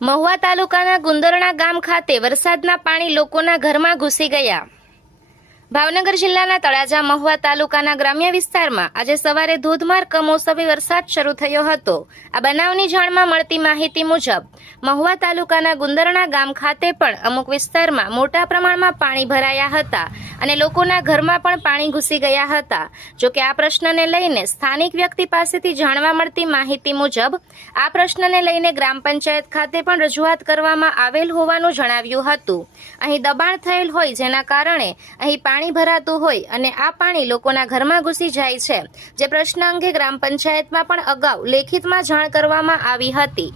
મહુવા તાલુકાના ગુંદરણા ગામ ખાતે વરસાદના પાણી લોકોના ઘરમાં ઘૂસી ગયા. ભાવનગર જિલ્લાના તળાજા મહુવા તાલુકાના ગ્રામ્ય વિસ્તારમાં આજે સવારે ધોધમાર કમોસમી વરસાદ શરૂ થયો હતો. આ બનાવની જાણમાં મળતી માહિતી મુજબ, મહુવા તાલુકાના ગુંદરણા ગામ ખાતે પણ અમુક વિસ્તારમાં મોટા પ્રમાણમાં પાણી ભરાયા હતા અને લોકોના ઘરમાં પણ પાણી ઘૂસી ગયા હતા. જોકે આ પ્રશ્નને લઈને સ્થાનિક વ્યક્તિ પાસેથી જાણવા મળતી માહિતી મુજબ, આ પ્રશ્નને લઈને ગ્રામ પંચાયત ખાતે પણ રજૂઆત કરવામાં આવેલ હોવાનું જણાવ્યું હતું. અહીં દબાણ થયેલ હોય જેના કારણે અહીં પાણી ભરાતું હોય અને આ પાણી લોકોના ઘરમાં ઘૂસી જાય છે. જે પ્રશ્ન અંગે ગ્રામ પંચાયતમાં પણ અગાઉ લેખિતમાં જાણ કરવામાં આવી હતી.